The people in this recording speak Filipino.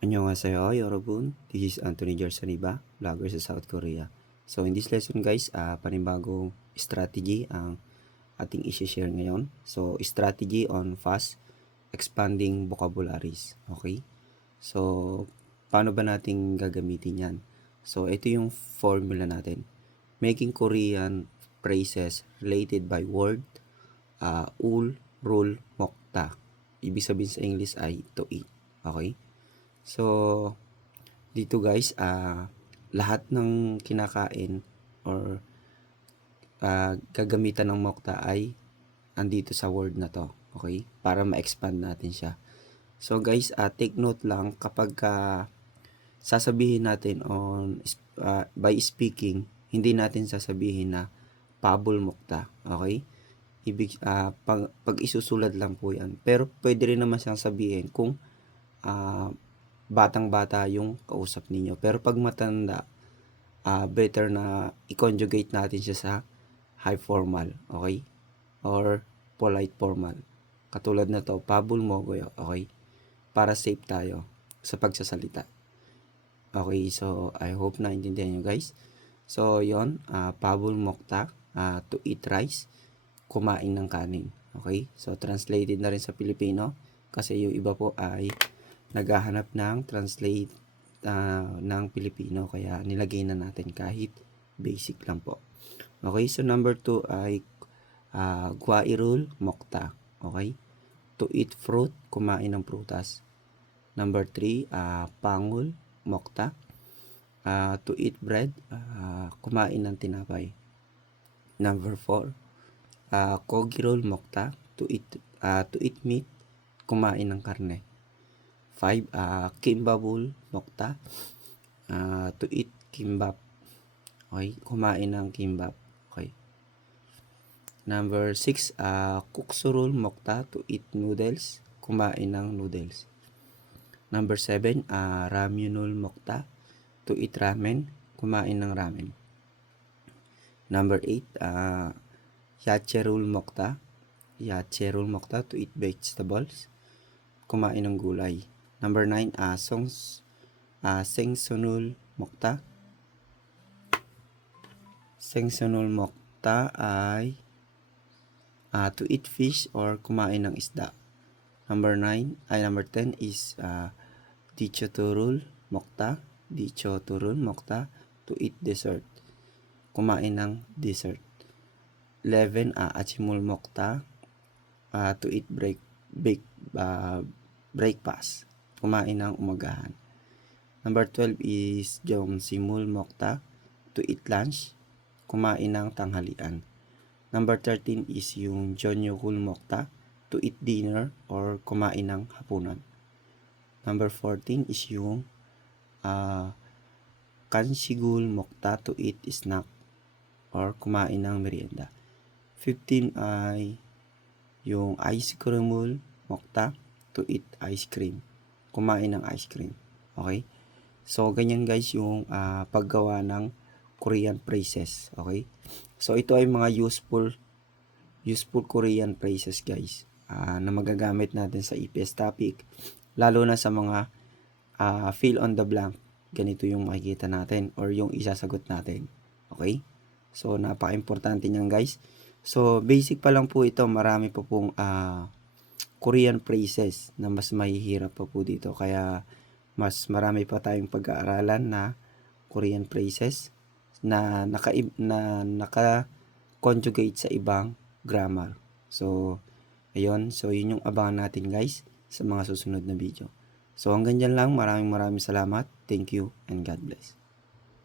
Annyeonghaseyo, Yorobun. This is Anthony Gersaniba, vlogger sa South Korea. So in this lesson guys, panibagong strategy ang ating isi-share ngayon. So strategy on fast expanding vocabularies. Okay? So paano ba natin gagamitin yan? So ito yung formula natin. Making Korean phrases related by word, ul, rule, mokta. Ibig sabihin sa English ay to eat. Okay? So, dito guys, lahat ng kinakain or gagamitan ng mokta ay andito sa word na to. Okay? Para ma-expand natin siya. So guys, take note lang kapag sasabihin natin by speaking, hindi natin sasabihin na pabul mokta. Okay? Pag isusulat lang po yan. Pero pwede rin naman siyang sabihin kung batang-bata yung kausap ninyo. Pero pag matanda, better na i-conjugate natin siya sa high formal, okay? Or polite formal. Katulad na to, pabul mo, okay? Para safe tayo sa pagsasalita. Okay, so I hope na intindihan nyo guys. So, yon pabul mokta, to eat rice, kumain ng kanin. Okay, so translated na rin sa Pilipino kasi yung iba po ay naghahanap ng translate ng Pilipino, kaya nilagay na natin kahit basic lang po. Okay, so number 2 ay guairul mokta. Okay, to eat fruit, kumain ng prutas. Number 3, pangul mokta, to eat bread, kumain ng tinapay. Number 4, kogirul mokta, to eat meat, kumain ng karne. 5, kimbabul mokta, to eat kimbap. Okay, kumain ng kimbap. Okay. Number 6, kuksurul mokta, to eat noodles, kumain ng noodles. Number 7, ramyunul mokta, to eat ramen, kumain ng ramen. Number 8, yacherul mokta, to eat vegetables, kumain ng gulay. Number 9, sengsonul mokta. Sengsonul mokta ay to eat fish or kumain ng isda. Number 10 is dichoturul mokta. To eat dessert, kumain ng dessert. 11, achimul mokta, to eat breakfast, kumain ng umagahan. Number 12 is jomsimul mokta, to eat lunch, kumain ng tanghalian. Number 13 is yung jonyokul mokta, to eat dinner or kumain ng hapunan. Number 14 is yung kanshigul mokta, to eat snack or kumain ng merienda. 15 ay yung ice creamul mokta, to eat ice cream, kumain ng ice cream. Okay? So, ganyan guys yung paggawa ng Korean phrases. Okay? So, ito ay mga useful Korean phrases guys na magagamit natin sa EPS topic. Lalo na sa mga fill on the blank. Ganito yung makikita natin or yung isasagot natin. Okay? So, napaka-importante niyan guys. So, basic pa lang po ito. Marami pa pong Korean phrases na mas mahihirap pa po dito. Kaya, mas marami pa tayong pag-aaralan na Korean phrases na naka-conjugate sa ibang grammar. So, ayun. So, yun yung abangan natin guys sa mga susunod na video. So, hanggang dyan lang. Maraming salamat. Thank you and God bless.